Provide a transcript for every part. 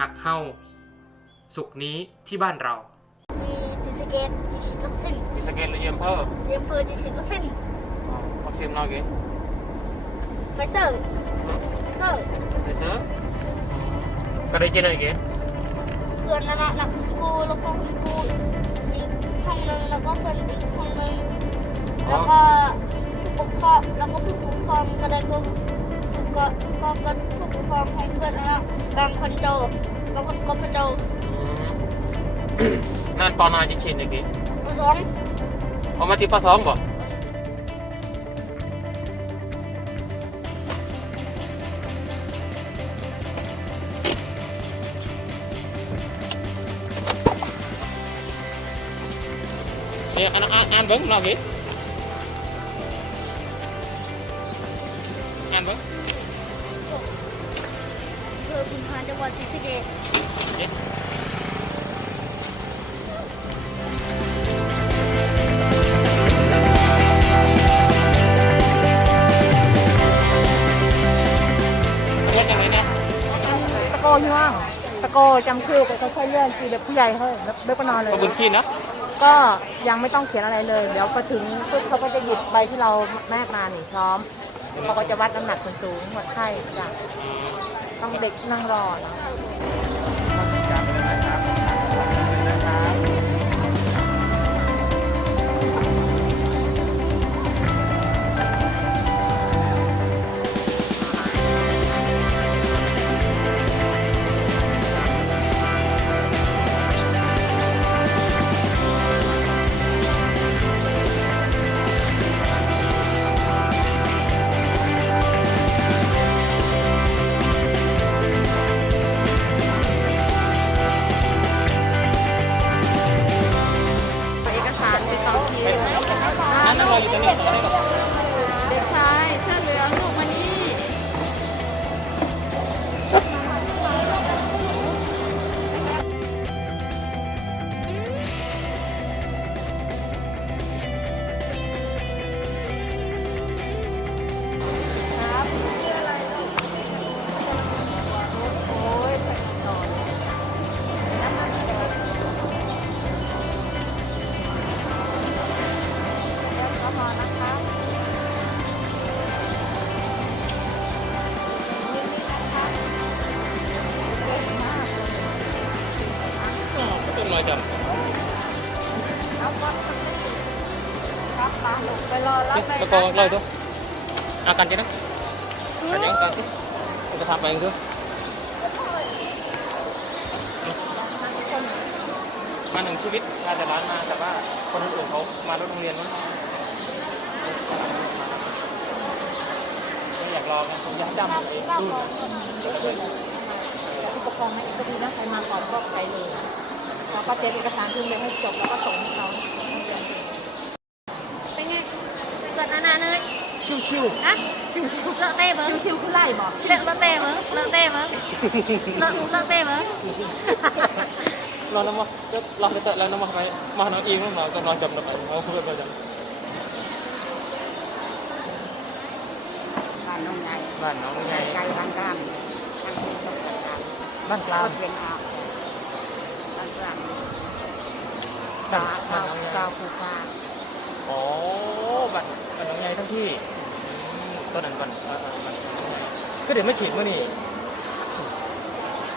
หักเฮาสุขนี้ที่บ้านเรา มีทีสเกตที่ฉีดวัคซีน มีสเกตหรือเยี่ยมเพิ่มเรียมเพื่อที่ฉีดวัคซีนวัคซีนนอกกี่ไฟเซอร์ไฟเซอร์ไปซื้อก็ได้เจนอะไรกี่เพื่อนนั่นแหละหลักครูแล้วก็คุณครูอีกห้องนึงแล้วก็เพื่อนอีกห้องนึงแล้วก็ผู้ปกครองแล้วก็ผู้ปกครองก็ได้ก็ ก็ก็ก็ผู้ปกครองของเพื่อนนั่นแหละบางคนเจอบางคนก็ไม่เจอนั่นปอนานจะชินอะไรกี่ผสมพอมาที่ปสองบ่เนี่ยอันอ่านอ่านเบิ้งเรากี่อ่ 168. Okay. Biết cái này ตะโกยี่ว่างตะโกจำคือก็ค่อยๆเลื่อนสีแบบผู้ใหญ่เฮ้ยแล้วเด็ก็นอนเลยก็ buồn khi ก็ยังไม่ต้องเขียนอะไรเลย เดี๋ยวพอถึงปุ๊บเขาก็จะหยิบใบที่เราแม่มาหนึ่งพร้อมเขาก็จะวัดน้ำหนักคนสูงวัดไข้จ้ะ ต้องเด็กนั่งรอเนาะ รอรับไปตะโกนเลยทุกอาการจีนะอาการกัน tuh kita sampaikan tuh มาหนึ่งชีวิตมาแต่ร้านมาแต่ว่าคนอื่นเขามารถโรงเรียนมั้งไม่อยากรอกันผมอยากดำดูผู้ปกครองให้ก็ดีนะใครมาก่อนก็ไปเลยเราก็เตรียมเอกสารทุนเลยให้จบแล้วก็ส่งให้เขา เป็นไงเกิดนานๆเลย ชิวชิวฮะชิวๆเลอะเต้เบิ้งชิวชิวคือไล่บอกเลอะเลอะเต้เบิ้งเลอะเต้เบิ้งเลอะเลอะเต้เบิ้งรอน้ำมันรอไปเตะแล้วน้ำมันไปมาน้องอิงมาก็นอนจำน้ำมันเอาเพื่อนมาจำบ้านน้องใหญ่บ้านน้องไงไกลบ้านกลางทางที่ต้องการบ้านกลางรถเย็นออกบ้านกลางบ้าตานบ้านน้องไงตาภูฟ้าอ๋อบ้านบ้านน้องไงทั้งที่ ตอนนั้นบ้านก็เดี๋ยวไม่ฉีดมื่อนี่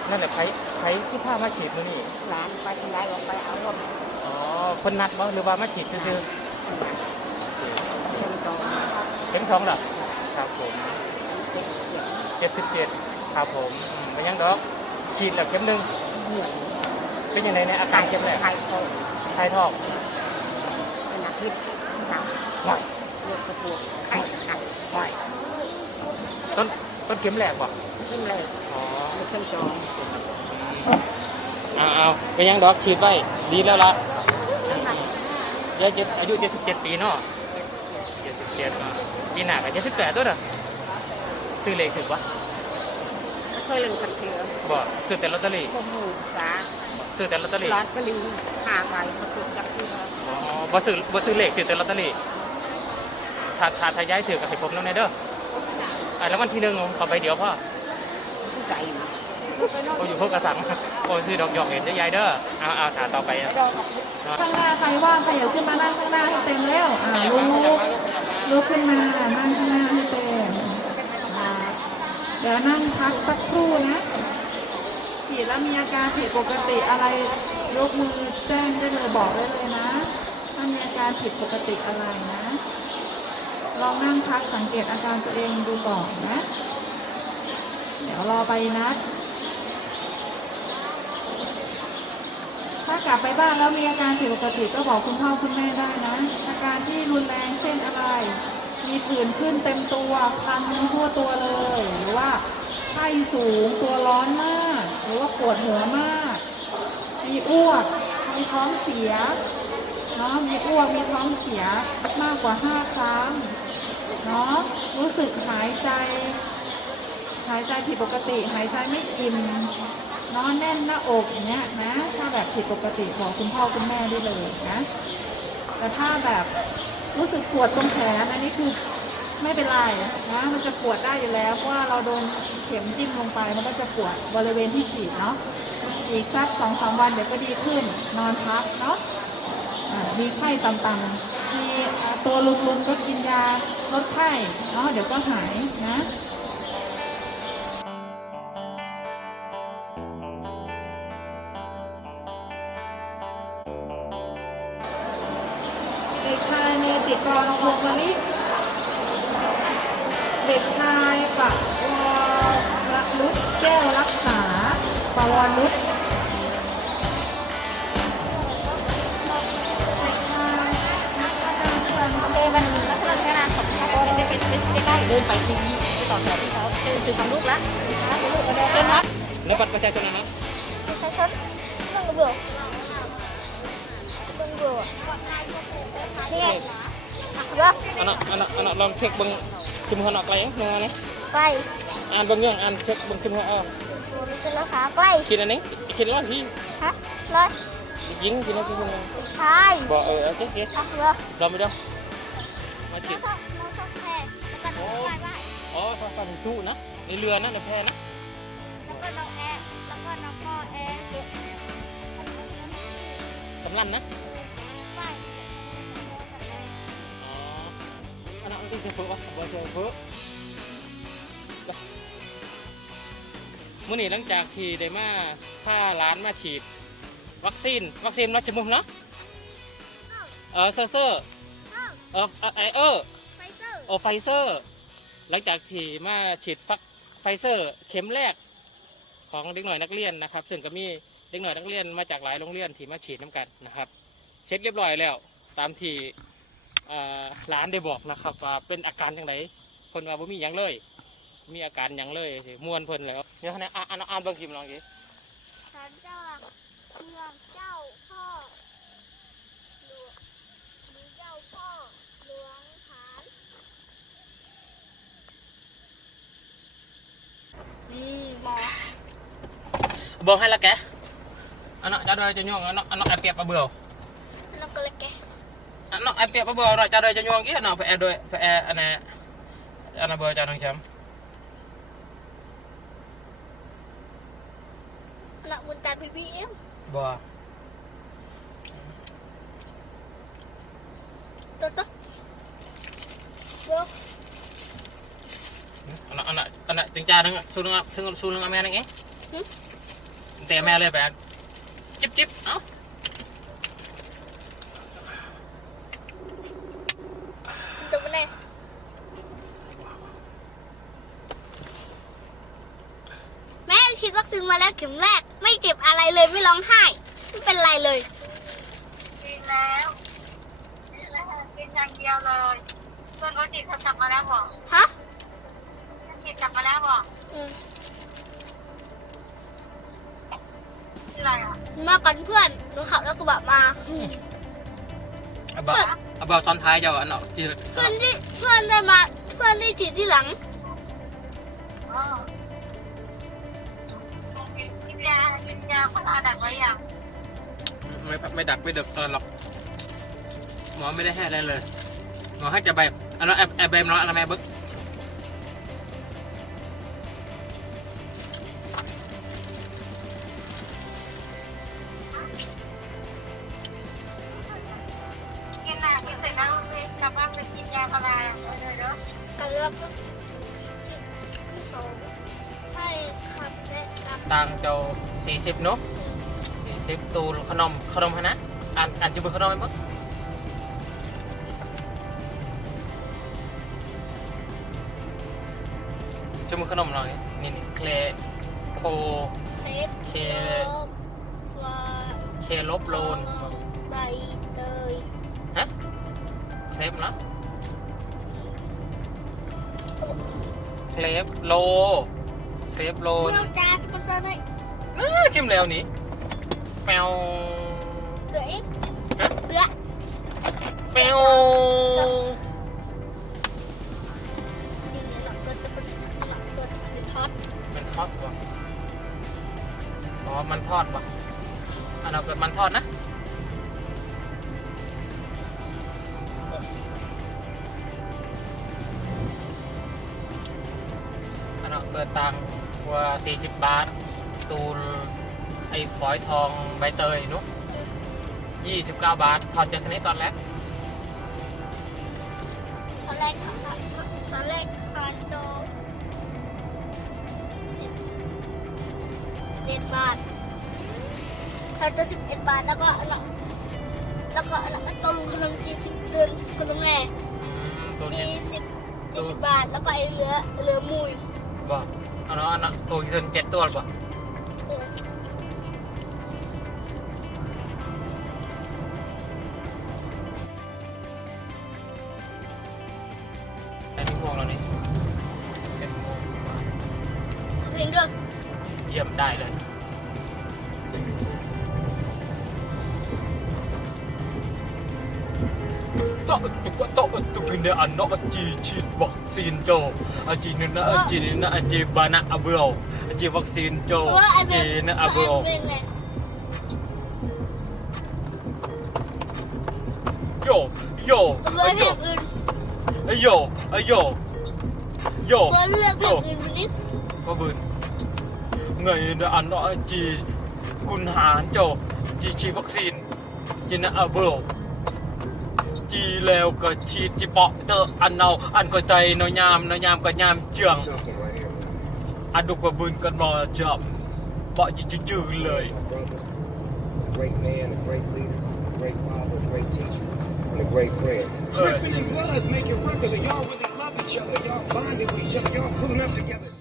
นั่นแหละไผ่ไผ่ที่ผ้ามาฉีดมื่อนี่หลานไปที่ไรออกไปเอารถอ๋อคนนัดบ่หรือว่ามาฉีดซื่อเชิงตรงๆเข็มสองเหรอครับผมเจ็ดเจ็ดเจ็ดสิบเจ็ดครับผมอืมไม่ยังดอกฉีดแล้วเข็มหนึ่งเหนื่อยเป็นยังไงในอาการเข็มแรกไข่โตไข้ทอกเป็นอาทิตย์หนักไหวเลือดกระปุกไข่ไข่ไหว ต้นต้นเข็มแรกบ่ขึ้นเลยอ๋อไม่เชิงตรงเอาเอาเป็นยังดอกฉีดไปดีแล้วล่ะยายเจ็ดอายุ 77 ปีเนาะ77อะปีหน้าก็78ตัวเด้อซื้อเลขถูกปะเคยเล่นขัดเถือบ่ซื้อแต่ลอตเตอรี่พวกหมูสาซื้อแต่ลอตเตอรี่ร้านกะลีหาใบมาสุดจับที่เราอ๋อบ่ซื้อบ่ซื้อเลขซื้อแต่ลอตเตอรี่ถ้าถ้าถ้าย้ายถือก็ให้ผมนำแน่เด้อ อะแล้ววันที่หนึ่งเอาไปเดียวพ่อผู้ใจนะอโอ้อยู่พวกกระสังโอ้ซื้อดอกหยอกเห็นได้ยายเด้อเอาเอาถามต่อไปอะข้างหน้าใครว่างใครอยากขึ้นมานั่งข้างหน้าให้เต็มแล้วอ่าลุกลุกขึ้นมานั่งข้างหน้าให้เต็มอ่าเดี๋ยวนั่งพักสักครู่นะฉีดแล้วมีอาการผิดปกติอะไรยกมือแจ้งได้เลยบอกได้เลยนะถ้ามีอาการผิดปกติอะไรนะ ลองนั่งพักสังเกตอาการตัวเองดูก่อนนะ เดี๋ยวรอไปนะ ถ้ากลับไปบ้านแล้วมีอาการผิดปกติก็บอกคุณพ่อคุณแม่ได้นะ อาการที่รุนแรงเช่นอะไร มีผื่นขึ้นเต็มตัวคันทั่วตัวเลย หรือว่าไข้สูงตัวร้อนมาก หรือว่าปวดหัวมาก มีอ้วก มีท้องเสียเนาะมีอ้วกมีท้องเสียมากกว่า 5 ครั้ง เนาะรู้สึกหายใจ หายใจผิดปกติ หายใจไม่อิ่มนอนแน่นหน้าอกอย่างเงี้ยนะ ถ้าแบบผิดปกติบอกคุณพ่อคุณแม่ได้เลยนะ แต่ถ้าแบบรู้สึกปวดตรงแขนอันนี้คือไม่เป็นไรนะมันจะปวดได้อยู่แล้วเพราะว่าเราโดนเข็มจิ้มลงไปมันก็จะปวดบริเวณที่ฉีดเนาะอีกสักสองสามวันเดี๋ยวก็ดีขึ้นนอนพักเนาะอ่ามีไข้ต่ำๆ ตัวลุนๆก็กินยาลดไข้เนาะเดี๋ยวก็หายนะเด็กชายเนติกรพงศ์มลิเด็กชายปะวรนุชแก้วรักษาปวรนุช ดินไปซีนี้ไปต่อแถวที่เขาเดินถึงทางลูกล้วลูกก็เชิญครับแล้วบัตรประชาชนนะนะใช่ครับเรื่องเบื่อเรื่องเบื่อนี่ไงเบื่ออันนั้นอันนั้นอันนั้นลองเช็คบิ้งชิมหัวหนอกอะไรยังนัวนี่ใกลอ่านบิ้งยังอ่านเช็คบิ้งชิมหัวอ้อมันเป็นราคาใกลคิดอันนี้คิดร้อยที่ฮะร้อยยิงคิดนะคิดนะใช่บอกเออโอเคโอเคอะเบื่อลองไดูมาจิแล้วบ แล้วก็น้องไม้อ๋อฟ้าฟ้าตู้นะในเรือนะในแพนะแล้วก็น้องแอร์แล้วก็น้องพ่อแอร์เก็บสำลันนะไปอ๋ออันนั้นมันเป็นเชื้อเพลิงวะบ่เชื้อเพลิงมื่อนี้หลังจากที่ได้มาพาร้านมาฉีด วัคซีน วัคซีนรัชมุมเนาะเออเซอร์เซอร์เออเออไอเออ โอไฟเซอร์ หลังจากที่มาฉีดฟักไฟเซอร์เข็มแรกของเด็กหน่อยนักเรียนนะครับ ซึ่งก็มีเด็กหน่อยนักเรียนมาจากหลายโรงเรียนที่มาฉีดน้ำกันนะครับเช็คเรียบร้อยแล้ว ตามที่ร้านได้บอกนะครับว่าเป็นอาการอย่างไรคนว่าบ่มีอย่างเลย มีอาการอย่างเลยมวนเพิ่นแล้วเดี๋ยวนะอ่านอ่านอ่านเบางทีมลองดิฉันจะเมืองเจ้าพ่อหลวงหรือเจ้าพ่อหลวงฐาน นี่หมอบอกให้ละแกอันนั้นจะโดยจะย่องอันนั้นอันนั้นไอเปียกปลาเบื่อน้องก็เลยแกอันนั้นไอเปียกปลาเบื่ออันนั้นจะโดยจะย่องกี้อันนั้นไปแอร์โดยไปแอร์อันนั้นอันนั้นเบอร์จะน้องแชมป์หนักมุนตาบีบีเอ็มบ่ตัวตัว เดี๋ยวอันนั้นอันนั้นอันนั้นถึงจานึงสูนึงถึงสูนึงอแม่นึงเองแต่แม่เลยไปจิบจิบเอ้าจบไปเลยแม่ฉีดวัคซีนมาแล้วเข็มแรกไม่เจ็บอะไรเลยไม่ร้องไห้ไม่เป็นไรเลย กินแล้วกินแล้วกินอย่างเดียวเลยเพื่อนเขาจิตเขาจับมาแล้วบอกฮะ จิตจับมาแล้วบอกอืมชื่ออะไรอะมาก่อนเพื่อนหนูขับรถกระบะมา เอาบ่เอาบ่ซ้อนท้ายเจ้าอันนั้นที่เพื่อนที่เพื่อนได้มา เพื่อนได้ฉีดที่หลัง อ๋อกินยากินยาพาราดักไว้ยังไม่ไม่ดักไม่ดึกอะไรหรอกหมอไม่ได้ให้อะไรเลยหมอให้จะใบอันนั้นแอบแอบใบมันอันนั้นแม่บึก ไปกินยาพาราเลยเด้อกที่สองให้คำแนะนตังเจ้าสี่สิบเนาะสี่สิบตูขนมขนมฮะนะอ่านอ่านจุบขนมไหมมั้งจุบขนมหน่อยนี่นี่เคลโคเคเคลบโลนใบเตยฮะเคลฟนะ เคลฟโลเคลฟโลนเมื่อจ้าสปอนเซอร์หน่อยเออจิ้มแล้วนี่แปวเดือดเดือดแปวนี่หลังเกิดสปอนเซอร์หลังเกิดสปอนเซอร์มันทอดวะอ๋อ มันทอดวะอันเราเกิดมันทอดนะ กิดตังค์ว่า 40 บาท ตูนไอ้ฝอยทองใบเตยนุ๊ก29 บาททอดจากชนิดตอนแรก ตอนแรกทำตอนแรกทานโตสิบสิบเอ็ดบาททานโตสิบเอ็ดบาท แล้วก็อันนั้นแล้วก็ตัวลุงขนมจีสิบเดือนขนมแม่อืมตัวจีนี้สิบจีสิบบาท แล้วก็ไอ้เหลือเหลือมุย บ่อันนั้นอันนั้นตัวที่เทินเจ็ดตัวหรือเปล่าเอออันนี้พวกเรานี่เป็นโมงเพลงเด้อเยี่ยมได้เลย ต่อตุกต่อตุกเนี่ยอันนอกจีฉีดวัคซีนโจอาจีนนะอาจีนนะอาจีบานะอับเบลอา จีแล้วก็ฉีจีเปาะเตออันเอาอันก็ใจนอยามนอยามก็ยามเจืองอันดุกกระบืนกันมาจับเปาะจีจืดเลย great man, a great leader, a great father, a great teacher, and a great friend. Right. Crippin' and Bloods making records, and y'all really love each other. Y'all bonding with each other. Y'all pulling up together.